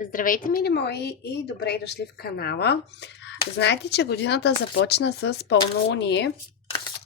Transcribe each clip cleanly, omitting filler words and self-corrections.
Здравейте, мили мои, и добре дошли в канала. Знаете, че годината започна с пълнолуние,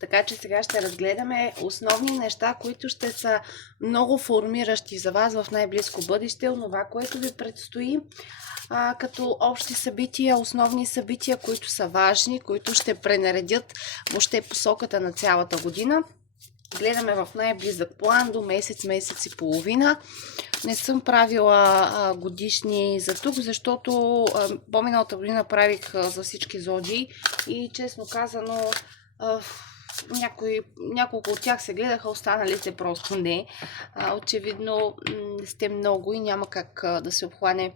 така че сега ще разгледаме основни неща, които ще са много формиращи за вас в най-близко бъдеще, онова, което ви предстои като общи събития, основни събития, които са важни, които ще пренаредят въобще посоката на цялата година. Гледаме в най-близък план до месец, месец и половина. Не съм правила годишни за тук, защото по-миналата година правих за всички зодии и честно казано няколко от тях се гледаха, останалите просто не. Очевидно сте много и няма как да се обхване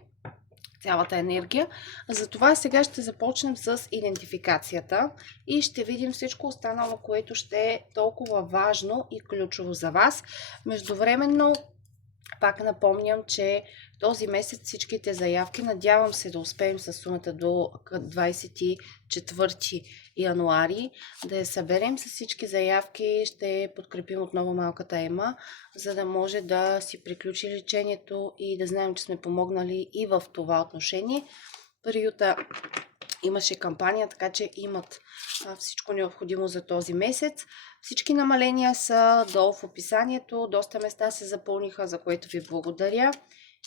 цялата енергия. Затова сега ще започнем с идентификацията и ще видим всичко останало, което ще е толкова важно и ключово за вас. Междувременно пак напомням, че този месец всичките заявки, надявам се да успеем с сумата до 24 януари, да я съберем с всички заявки. Ще подкрепим отново малката Ема, за да може да си приключи лечението и да знаем, че сме помогнали и в това отношение. Приюта имаше кампания, така че имат всичко необходимо за този месец. Всички намаления са долу в описанието. Доста места се запълниха, за което ви благодаря.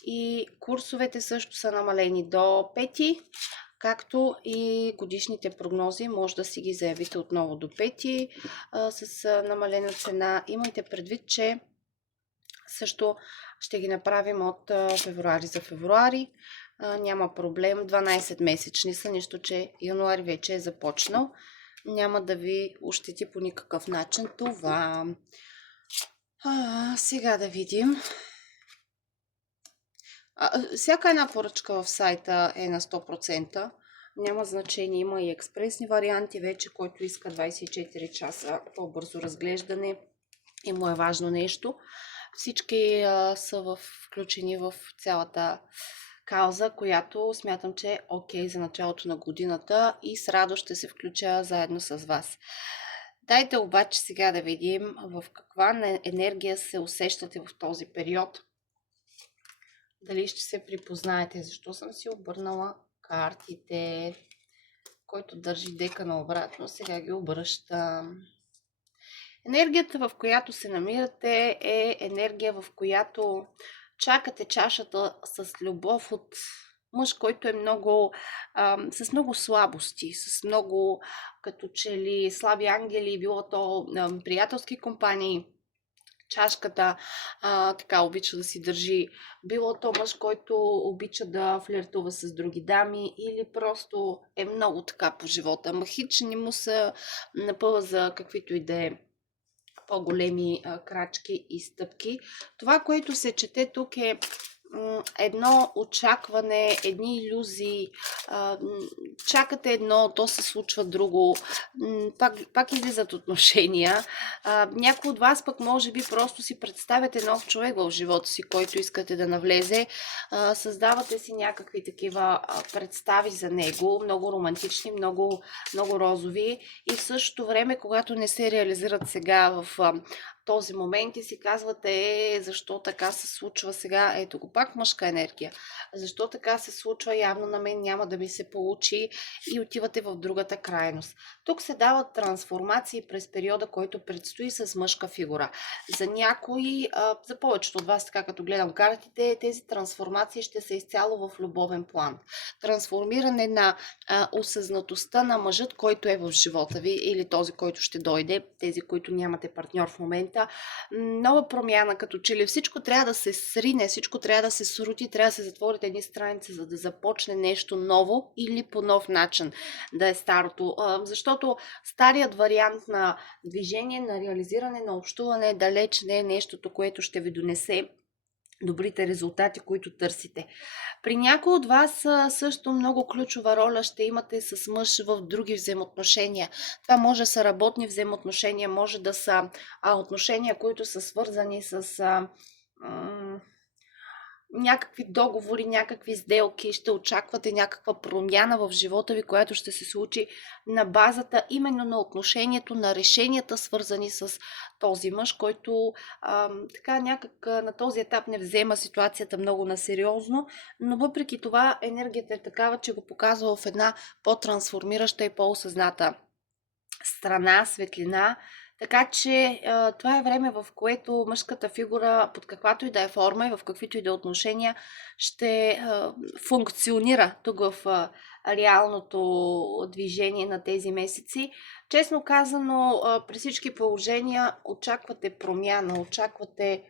И курсовете също са намалени до 5, както и годишните прогнози. Може да си ги заявите отново до 5 с намалена цена. Имайте предвид, че също ще ги направим от февруари за февруари. Няма проблем. 12 месечни са, нищо, че януари вече е започнал. Няма да ви ощети по никакъв начин това. Сега да видим. Всяка една поръчка в сайта е на 100%. Няма значение, има и експресни варианти вече, който иска 24 часа по-бързо разглеждане и му е важно нещо. Всички са включени в цялата кауза, която смятам, че е окей за началото на годината и с радост ще се включа заедно с вас. Дайте обаче сега да видим в каква енергия се усещате в този период. Дали ще се припознаете, защо съм си обърнала картите, който държи дека на обратно, сега ги обръщам. Енергията, в която се намирате, е енергия, в която чакате чашата с любов от мъж, който е с много слабости, с много като че ли слаби ангели, било то приятелски компании. Чашката така обича да си държи. Било то мъж, който обича да флиртува с други дами или просто е много така по живота. Махич не му се напъва за каквито и да е по-големи крачки и стъпки. Това, което се чете тук е едно очакване, едни илюзии, чакате едно, то се случва друго, пак излизат отношения. Някой от вас пък може би просто си представяте нов човек в живота си, който искате да навлезе, създавате си някакви такива представи за него, много романтични, много, много розови и в същото време, когато не се реализират сега в този момент и си казвате, защо така се случва сега, ето го пак мъжка енергия, защо така се случва, явно на мен няма да ми се получи и отивате в другата крайност. Тук се дават трансформации през периода, който предстои с мъжка фигура. За някои, за повечето от вас, така като гледам картите, тези трансформации ще са изцяло в любовен план. Трансформиране на осъзнатостта на мъжът, който е в живота ви или този, който ще дойде, тези, които нямате партньор в момента. Нова промяна, като че ли всичко трябва да се срине, всичко трябва да се срути, трябва да се затворите едни страници, за да започне нещо ново или по нов начин да е старото. Защото старият вариант на движение, на реализиране, на общуване далеч не е нещото, което ще ви донесе добрите резултати, които търсите. При някои от вас също много ключова роля ще имате с мъж в други взаимоотношения. Това може да са работни взаимоотношения, може да са отношения, които са свързани с някакви договори, някакви сделки, ще очаквате някаква промяна в живота ви, която ще се случи на базата именно на отношението, на решенията, свързани с този мъж, който така някак на този етап не взема ситуацията много насериозно, но въпреки това енергията е такава, че го показва в една по-трансформираща и по-осъзната страна, светлина. Така че това е време, в което мъжката фигура, под каквато и да е форма и в каквито и да е отношения, ще функционира тук в реалното движение на тези месеци. Честно казано, при всички положения очаквате промяна, очаквате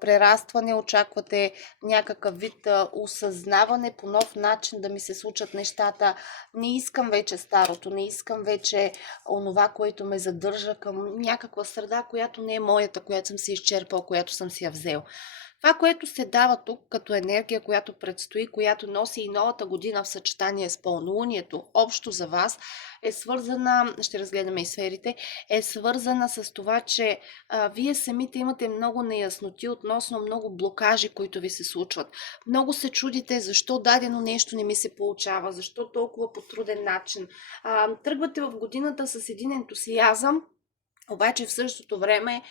прерастване, очаквате някакъв вид осъзнаване по нов начин да ми се случат нещата. Не искам вече старото, не искам вече онова, което ме задържа към някаква среда, която не е моята, която съм си изчерпал, която съм си я взел. Това, което се дава тук като енергия, която предстои, която носи и новата година в съчетание с пълнолунието, общо за вас, е свързана, ще разгледаме и сферите, е свързана с това, че вие самите имате много неясноти относно много блокажи, които ви се случват. Много се чудите защо дадено нещо не ми се получава, защо толкова по труден начин. Тръгвате в годината с един ентусиазъм, обаче в същото време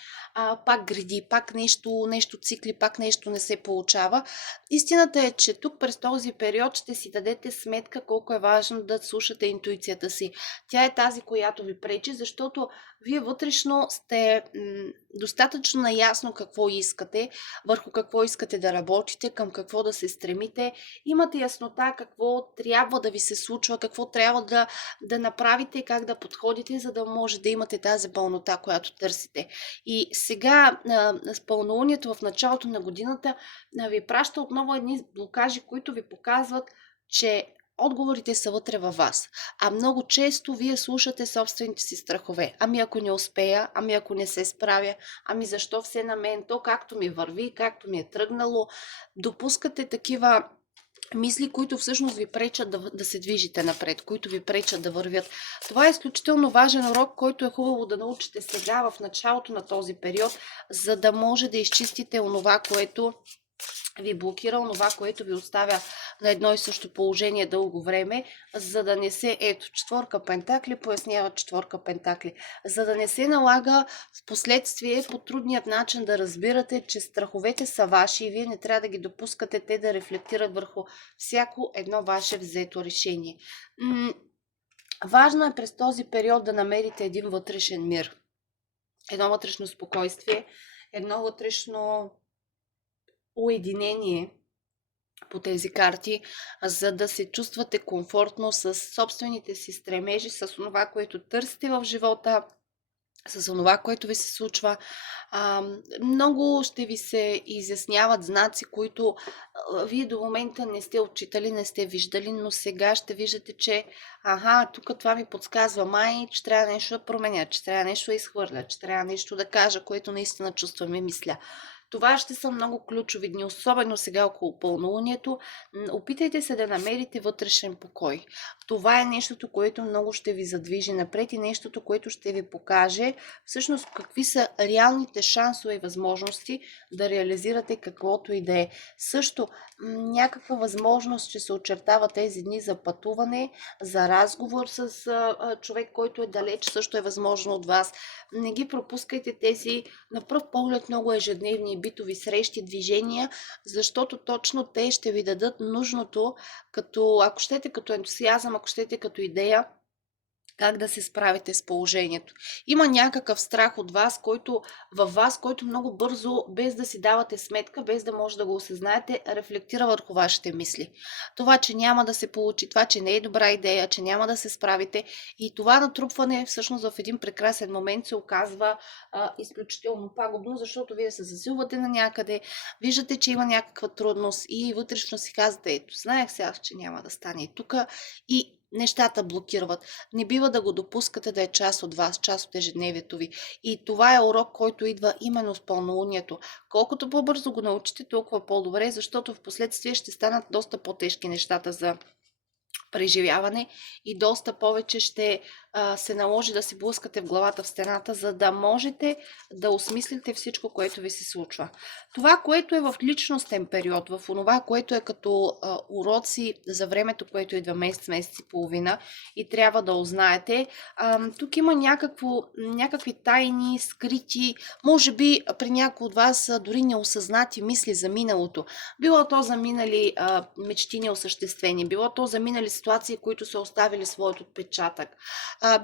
пак гради, пак нещо цикли, пак нещо не се получава. Истината е, че тук през този период ще си дадете сметка колко е важно да слушате интуицията си. Тя е тази, която ви пречи, защото вие вътрешно сте достатъчно наясно какво искате, върху какво искате да работите, към какво да се стремите. Имате яснота какво трябва да ви се случва, какво трябва да направите и как да подходите, за да може да имате тази пълнота, която търсите. И сега с пълнолунието в началото на годината ви праща отново едни блокажи, които ви показват, че отговорите са вътре във вас. А много често вие слушате собствените си страхове. Ами ако не успея, ами ако не се справя, ами защо все на мен, то както ми върви, както ми е тръгнало. Допускате такива мисли, които всъщност ви пречат да се движите напред, които ви пречат да вървят. Това е изключително важен урок, който е хубаво да научите сега в началото на този период, за да може да изчистите онова, което ви блокира, онова, което ви оставя на едно и също положение дълго време, за да не се, ето, четворка пентакли, пояснява четворка пентакли, за да не се налага в последствие по трудният начин да разбирате, че страховете са ваши и вие не трябва да ги допускате те да рефлектират върху всяко едно ваше взето решение. Важно е през този период да намерите един вътрешен мир, едно вътрешно спокойствие, едно вътрешно уединение по тези карти, за да се чувствате комфортно с собствените си стремежи, с това, което търсите в живота, с това, което ви се случва. Много ще ви се изясняват знаци, които вие до момента не сте отчитали, не сте виждали, но сега ще виждате, че тук това ми подсказва май, че трябва нещо да променя, че трябва нещо да изхвърля, че трябва нещо да кажа, което наистина чувствам и мисля. Това ще са много ключови дни, особено сега около пълнолунието. Опитайте се да намерите вътрешен покой. Това е нещото, което много ще ви задвижи напред и нещото, което ще ви покаже всъщност какви са реалните шансове и възможности да реализирате каквото и да е. Също някаква възможност ще се очертава тези дни за пътуване, за разговор с човек, който е далеч, също е възможно от вас. Не ги пропускайте тези на пръв поглед много ежедневни битови срещи, движения, защото точно те ще ви дадат нужното, ако щете като ентусиазъм, ако щете като идея, как да се справите с положението. Има някакъв страх от вас, който много бързо, без да си давате сметка, без да може да го осъзнаете, рефлектира върху вашите мисли. Това, че няма да се получи, това, че не е добра идея, че няма да се справите и това натрупване всъщност в един прекрасен момент се оказва изключително пагубно, защото вие се засилвате на някъде, виждате, че има някаква трудност и вътрешно си казвате, ето, знаех сега, че няма да стане и тук и нещата блокират. Не бива да го допускате да е част от вас, част от ежедневието ви. И това е урок, който идва именно с пълнолунието. Колкото по-бързо го научите, толкова по-добре, защото в последствие ще станат доста по-тежки нещата за преживяване и доста повече ще се наложи да си блъскате в главата в стената, за да можете да осмислите всичко, което ви се случва. Това, което е в личностен период, в онова, което е като уроци за времето, което идва месец, месец и половина и трябва да узнаете, тук има някакви тайни, скрити, може би при някои от вас дори неосъзнати мисли за миналото. Било то за минали мечти неосъществени, било то за минали ситуации, които са оставили своят отпечатък,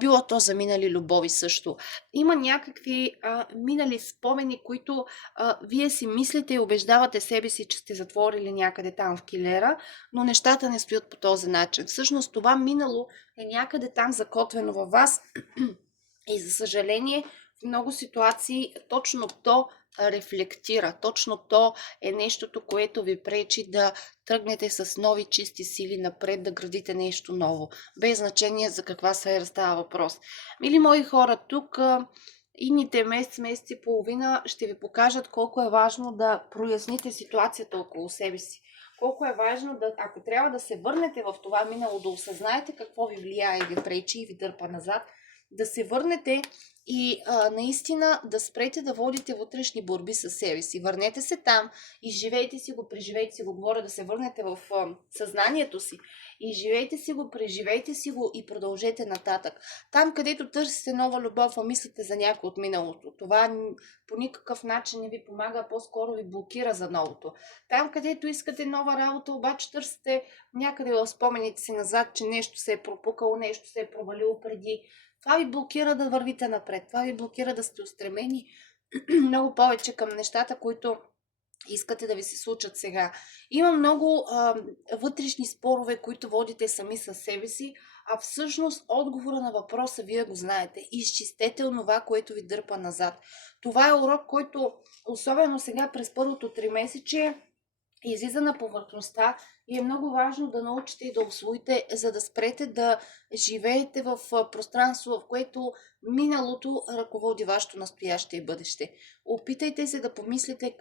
било то за минали любови също. Има някакви минали спомени, които вие си мислите и убеждавате себе си, че сте затворили някъде там в килера, но нещата не стоят по този начин. Всъщност това минало е някъде там закотвено във вас и за съжаление в много ситуации точно то рефлектира. Точно то е нещото, което ви пречи да тръгнете с нови чисти сили напред, да градите нещо ново. Без значение за каква сфера става въпрос. Мили мои хора, тук идните месец и половина ще ви покажат колко е важно да проясните ситуацията около себе си. Колко е важно да, ако трябва да се върнете в това минало, да осъзнаете какво ви влияе и ви пречи и ви дърпа назад, да се върнете и наистина да спрете да водите вътрешни борби със себе си. Върнете се там, изживейте си го, преживейте си го. Говоря да се върнете в съзнанието си. Изживейте си го, преживейте си го и продължете нататък. Там, където търсите нова любов, а мислите за някой от миналото, това по никакъв начин не ви помага, а по-скоро ви блокира за новото. Там, където искате нова работа, обаче търсите някъде в спомените си назад, че нещо се е пропукало, нещо се е провалило преди. Това ви блокира да вървите напред. Това ви блокира да сте устремени много повече към нещата, които искате да ви се случат сега. Има много вътрешни спорове, които водите сами със себе си, а всъщност отговора на въпроса вие го знаете. Изчистете онова, което ви дърпа назад. Това е урок, който особено сега през първото 3-месечие излиза на повърхността и е много важно да научите и да усвоите, за да спрете да живеете в пространство, в което миналото ръководи вашето настояще и бъдеще. Опитайте се да помислите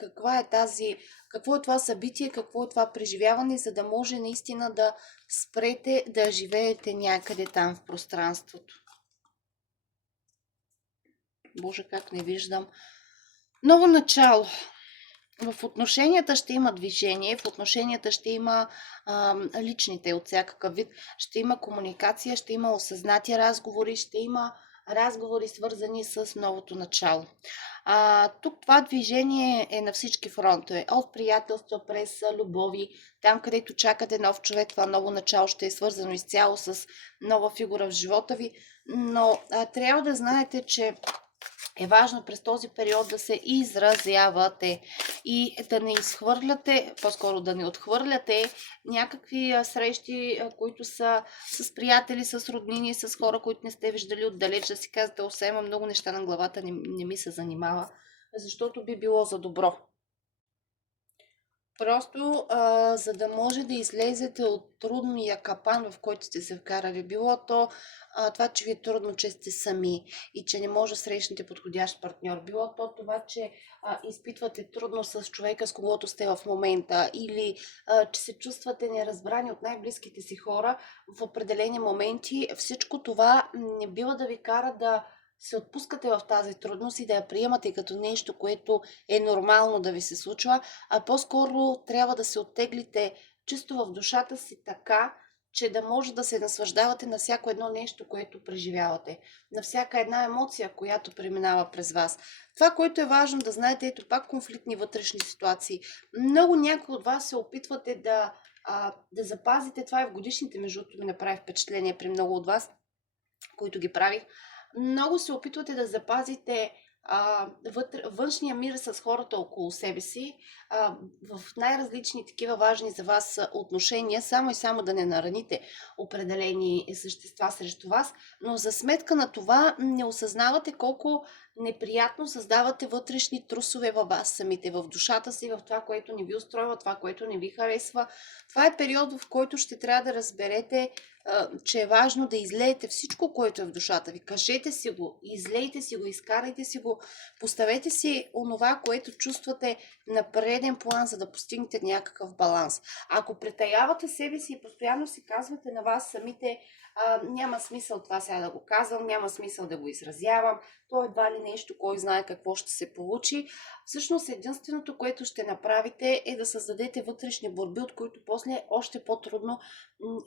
какво е това събитие, какво е това преживяване, за да може наистина да спрете да живеете някъде там в пространството. Боже, как не виждам. Ново начало. В отношенията ще има движение, в отношенията ще има личните от всякакъв вид, ще има комуникация, ще има осъзнати разговори, ще има разговори свързани с новото начало. Тук това движение е на всички фронтове, от приятелства през любови, там където чакате нов човек, това ново начало ще е свързано изцяло с нова фигура в живота ви, но трябва да знаете, че е важно през този период да се изразявате и да не изхвърляте, по-скоро да не отхвърляте някакви срещи, които са с приятели, с роднини, с хора, които не сте виждали отдалеч, да си казвате, има много неща на главата, не ми се занимава, защото би било за добро. Просто за да може да излезете от трудния капан, в който сте се вкарали, било то това, че ви е трудно, че сте сами и че не може да срещнете подходящ партньор, било то това, че изпитвате трудност с човека, с когото сте в момента, или че се чувствате неразбрани от най-близките си хора в определени моменти, всичко това не бива да ви кара да се отпускате в тази трудност и да я приемате като нещо, което е нормално да ви се случва, а по-скоро трябва да се оттеглите чисто в душата си така, че да може да се наслаждавате на всяко едно нещо, което преживявате, на всяка една емоция, която преминава през вас. Това, което е важно да знаете, ето пак конфликтни вътрешни ситуации. Много някои от вас се опитвате да запазите, това е в годишните, между другото ми направи впечатление при много от вас, които ги правих, много се опитвате да запазите външния мир с хората около себе си в най-различни такива важни за вас отношения, само и само да не нараните определени същества срещу вас, но за сметка на това не осъзнавате колко неприятно създавате вътрешни трусове във вас самите, в душата си, в това, което не ви устройва, това, което не ви харесва. Това е период, в който ще трябва да разберете, че е важно да излеете всичко, което е в душата ви. Кажете си го, излейте си го, изкарайте си го, поставете си онова, което чувствате на преден план, за да постигнете някакъв баланс. Ако претаявате себе си и постоянно си казвате на вас самите, няма смисъл това сега да го казвам, няма смисъл да го изразявам, то едва ли нещо, кой знае какво ще се получи. Всъщност единственото, което ще направите е да създадете вътрешни борби, от които после още по-трудно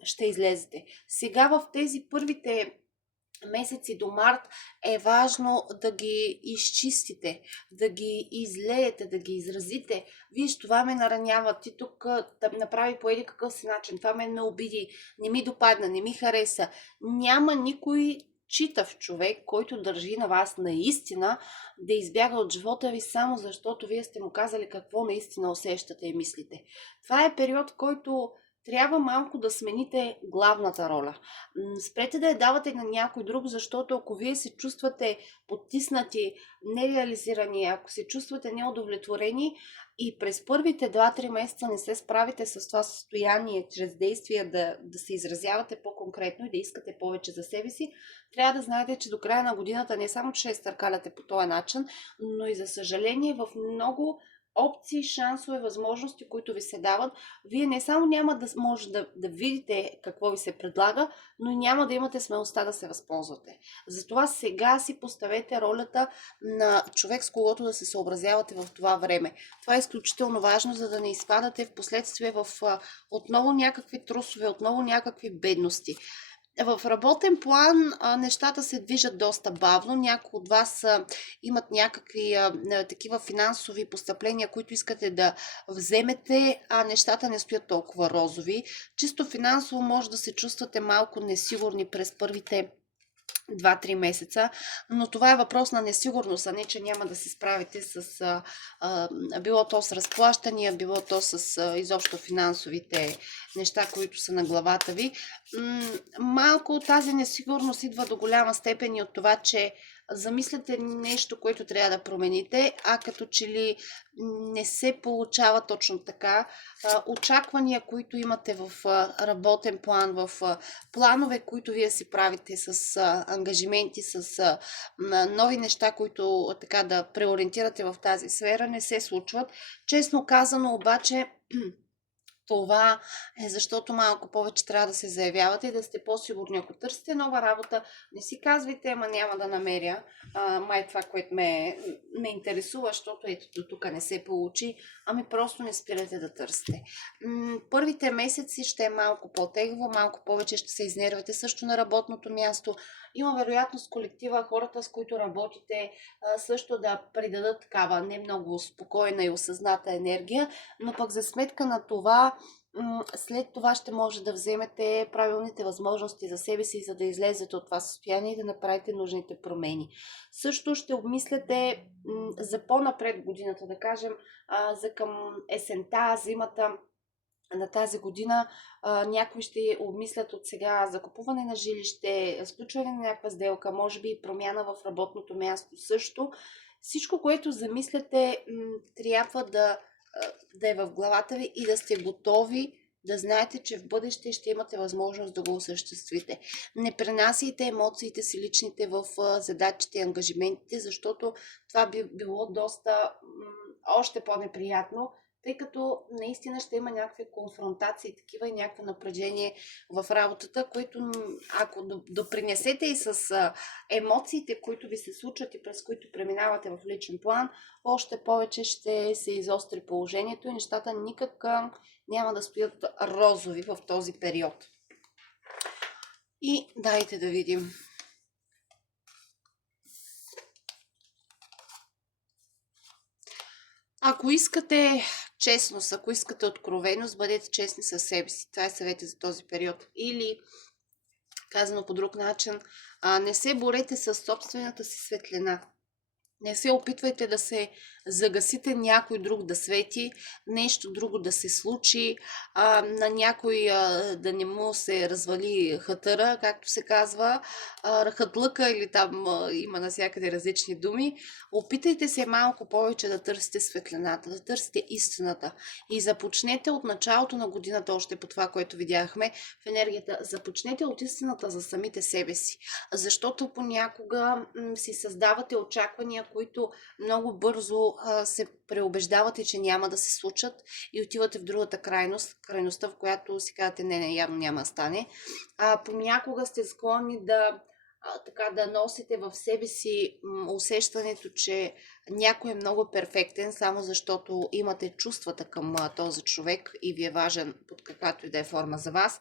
ще излезете. Сега в тези първите месеци до март е важно да ги изчистите, да ги излеете, да ги изразите. Виж, това ме наранява, ти тук да направи по един какъв си начин, това ме обиди, не ми допадна, не ми хареса. Няма никой читав човек, който държи на вас наистина да избяга от живота ви само защото вие сте му казали какво наистина усещате и мислите. Това е период, който трябва малко да смените главната роля. Спрете да я давате на някой друг, защото ако вие се чувствате потиснати, нереализирани, ако се чувствате неудовлетворени и през първите 2-3 месеца не се справите с това състояние, чрез действия да се изразявате по-конкретно и да искате повече за себе си, трябва да знаете, че до края на годината не само, че ще изтъркаляте по този начин, но и за съжаление в много опции, шансове, възможности, които ви се дават, вие не само няма да може да видите какво ви се предлага, но и няма да имате смелостта да се възползвате. Затова сега си поставете ролята на човек, с когото да се съобразявате в това време. Това е изключително важно, за да не изпадате в последствие в отново някакви трусове, отново някакви бедности. В работен план нещата се движат доста бавно. Някои от вас имат някакви такива финансови постъпления, които искате да вземете, а нещата не стоят толкова розови. Чисто финансово може да се чувствате малко несигурни през първите 2-3 месеца, но това е въпрос на несигурност, а не че няма да се справите с било то с разплащания, било то с изобщо финансовите неща, които са на главата ви. Малко тази несигурност идва до голяма степен и от това, че замисляте нещо, което трябва да промените, а като че ли не се получава точно така. Очаквания, които имате в работен план, в планове, които вие си правите с ангажименти, с нови неща, които така да преориентирате в тази сфера, не се случват. Честно казано обаче, това е защото малко повече трябва да се заявявате и да сте по-сигурни. Ако търсите нова работа, не си казвайте, ама няма да намеря. Май това, което ме интересува, защото ето до тук не се получи. Ами просто не спирате да търсите. Първите месеци ще е малко по-тегло, малко повече ще се изнервате също на работното място. Има вероятност колектива, хората, с които работите, също да придадат такава не много спокойна и осъзната енергия, но пък за сметка на това, след това ще може да вземете правилните възможности за себе си, за да излезете от това състояние и да направите нужните промени. Също ще обмисляте за по-напред годината, да кажем, за към есента, зимата на тази година, някои ще обмислят от сега закупуване на жилище, сключване на някаква сделка, може би и промяна в работното място също. Всичко, което замисляте, трябва да е в главата ви и да сте готови да знаете, че в бъдеще ще имате възможност да го осъществите. Не пренасяйте емоциите си личните в задачите и ангажиментите, защото това би било доста още по-неприятно, тъй като наистина ще има някакви конфронтации такива и някакво напрежение в работата, които ако допринесете и с емоциите, които ви се случват и през които преминавате в личен план, още повече ще се изостри положението и нещата никак няма да стоят розови в този период. И дайте да видим. Ако искате честност, ако искате откровеност, бъдете честни със себе си. Това е съвета за този период. Или, казано по друг начин, не се борете с собствената си светлина. Не се опитвайте да се загасите някой друг да свети, нещо друго да се случи, на някой да не му се развали хатъра, както се казва, хатлъка или там има навсякъде различни думи. Опитайте се малко повече да търсите светлината, да търсите истината и започнете от началото на годината, още по това, което видяхме в енергията, започнете от истината за самите себе си, защото понякога си създавате очаквания, които много бързо се преубеждавате, че няма да се случат и отивате в другата крайност, крайността, в която си казвате, не, явно няма да стане. Понякога сте склонни да носите в себе си усещането, че някой е много перфектен, само защото имате чувствата към този човек и ви е важен под каквато и да е форма за вас.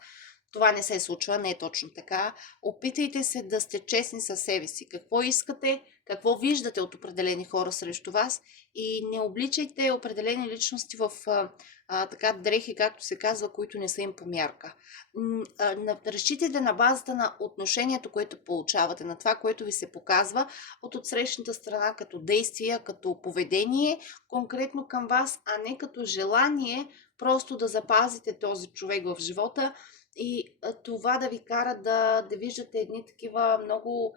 Това не се случва, не е точно така. Опитайте се да сте честни със себе си. Какво искате, какво виждате от определени хора срещу вас и не обличайте определени личности в така дрехи, както се казва, които не са им по мярка. Разчитайте на базата на отношението, което получавате, на това, което ви се показва от отсрещната страна като действия, като поведение, конкретно към вас, а не като желание просто да запазите този човек в живота и това да ви кара да виждате едни такива много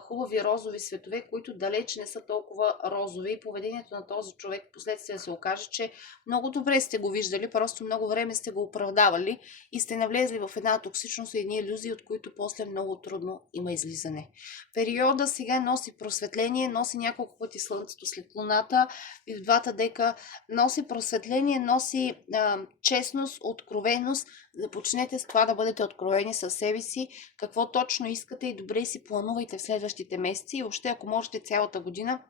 хубави розови светове, които далеч не са толкова розови. Поведението на този човек последствие се окаже, че много добре сте го виждали, просто много време сте го оправдавали и сте навлезли в една токсичност и едни илюзии, от които после много трудно има излизане. Периода сега носи просветление, носи няколко пъти слънцето след луната и в двата дека носи просветление, носи честност, откровеност. Започнете с това да бъдете откровени със себе си, какво точно искате и добре си планувайте в следващите месеци и въобще ако можете цялата година,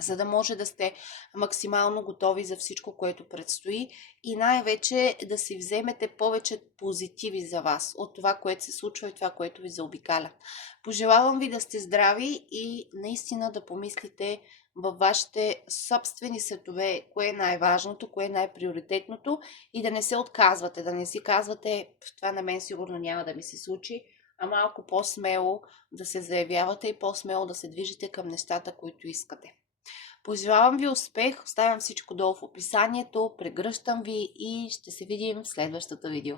за да може да сте максимално готови за всичко, което предстои и най-вече да си вземете повече позитиви за вас от това, което се случва и това, което ви заобикаля. Пожелавам ви да сте здрави и наистина да помислите във вашите собствени светове, кое е най-важното, кое е най-приоритетното и да не се отказвате, да не си казвате, това на мен сигурно няма да ми се случи, а малко по-смело да се заявявате и по-смело да се движите към нещата, които искате. Пожелавам ви успех, оставям всичко долу в описанието, прегръщам ви и ще се видим в следващото видео.